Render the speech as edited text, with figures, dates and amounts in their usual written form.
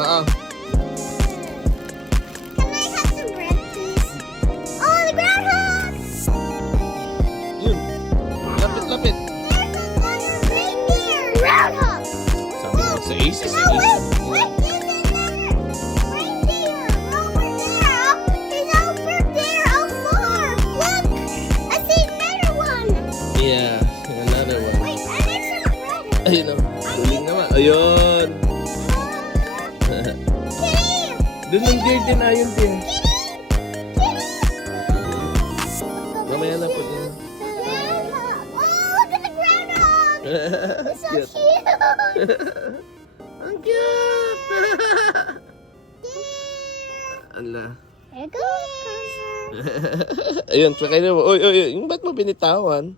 Oo. Can I have some bread, please? Oh, the groundhog! Yun. Lapit. There's another reindeer! Groundhog! Sabi mo sa ace, sa No, ace. wait! There's another reindeer! Over there! He's over there! Out far! Look! I see another one! Yeah, another one. Wait, I need some bread! Ayun o. Tuling naman. Ayun. Kitty! Doon ng deer din ayun din. Kitty! Mamaya na po din. Groundhog! Oh, look at the groundhog! It's so Cute. cute! Ang cute! Deer! Ala. There goes. Ayun, sa kayo mo. Uy, ba't mo binitawan?